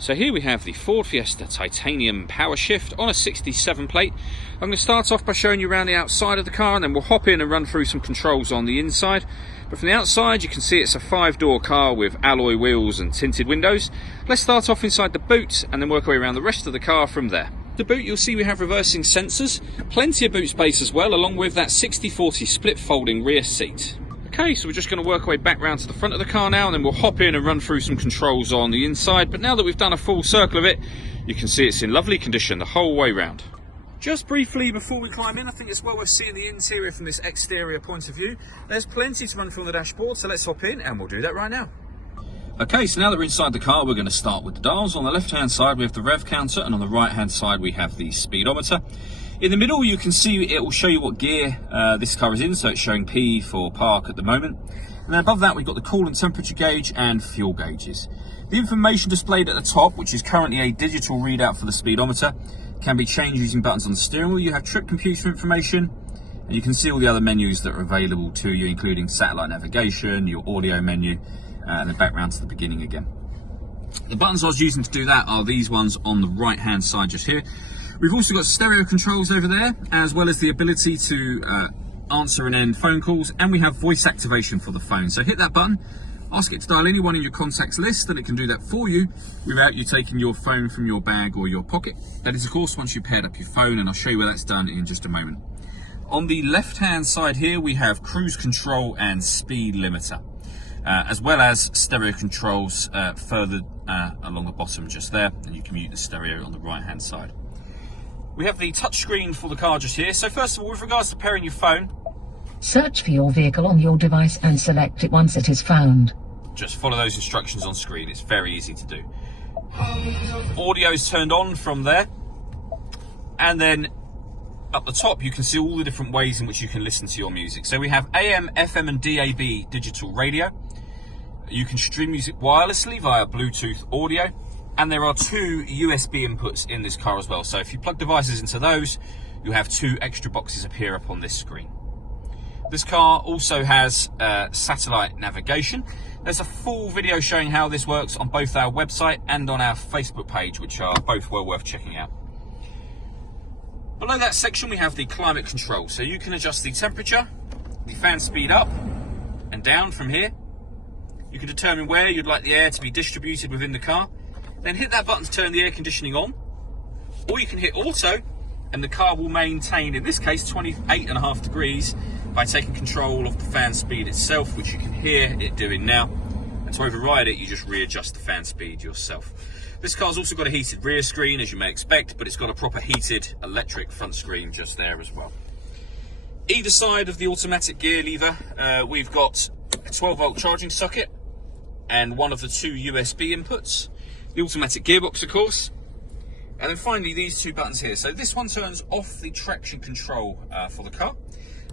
So here we have the Ford Fiesta titanium power shift on a 67 plate. I'm going to start off by showing you around the outside of the car, and then we'll hop in and run through some controls on the inside. But from the outside you can see it's a 5-door car with alloy wheels and tinted windows. Let's start off inside the boot and then work our way around the rest of the car from there. The boot, you'll see we have reversing sensors, plenty of boot space as well, along with that 60/40 split folding rear seat. Okay, so we're just going to work our way back round to the front of the car now, and then we'll hop in and run through some controls on the inside. But now that we've done a full circle of it, you can see it's in lovely condition the whole way round. Just briefly before we climb in, I think it's well worth seeing the interior from this exterior point of view. There's plenty to run through on the dashboard, so let's hop in and we'll do that right now. Okay, so now that we're inside the car, we're going to start with the dials. On the left hand side we have the rev counter, and on the right hand side we have the speedometer. In the middle you can see it will show you what gear this car is in, so it's showing P for park at the moment. And then above that we've got the coolant temperature gauge and fuel gauges. The information displayed at the top, which is currently a digital readout for the speedometer, can be changed using buttons on the steering wheel. You have trip computer information, and you can see all the other menus that are available to you, including satellite navigation, your audio menu, and then back round to the beginning again. The buttons I was using to do that are these ones on the right hand side just here. We've also got stereo controls over there, as well as the ability to answer and end phone calls, and we have voice activation for the phone. So hit that button, ask it to dial anyone in your contacts list, and it can do that for you without you taking your phone from your bag or your pocket. That is, of course, once you've paired up your phone, and I'll show you where that's done in just a moment. On the left hand side here we have cruise control and speed limiter, as well as stereo controls further along the bottom just there, and you can mute the stereo on the right hand side. We have the touchscreen for the car just here. So first of all, with regards to pairing your phone, search for your vehicle on your device and select it once it is found. Just follow those instructions on screen. It's very easy to do. Audio is turned on from there, and then up the top you can see all the different ways in which you can listen to your music. So we have AM, FM and DAB digital radio. You can stream music wirelessly via Bluetooth audio, and there are 2 USB inputs in this car as well. So if you plug devices into those, you have 2 extra boxes appear up on this screen. This car also has satellite navigation. There's a full video showing how this works on both our website and on our Facebook page, which are both well worth checking out. Below that section we have the climate control. So you can adjust the temperature, the fan speed up and down from here. You can determine where you'd like the air to be distributed within the car. Then hit that button to turn the air conditioning on, or you can hit auto and the car will maintain, in this case, 28.5 degrees by taking control of the fan speed itself, which you can hear it doing now. And to override it, you just readjust the fan speed yourself. This car's also got a heated rear screen, as you may expect, but it's got a proper heated electric front screen just there as well. Either side of the automatic gear lever, we've got a 12-volt charging socket and one of the 2 USB inputs. The automatic gearbox, of course, and then finally these 2 buttons here. So this one turns off the traction control for the car,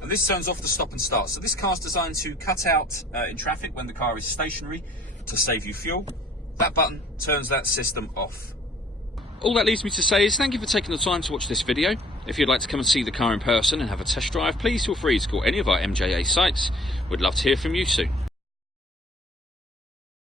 and this turns off the stop and start. So this car's designed to cut out in traffic when the car is stationary to save you fuel. That button turns that system off. All that leaves me to say is thank you for taking the time to watch this video. If you'd like to come and see the car in person and have a test drive, please feel free to call any of our MJA sites. We'd love to hear from you soon.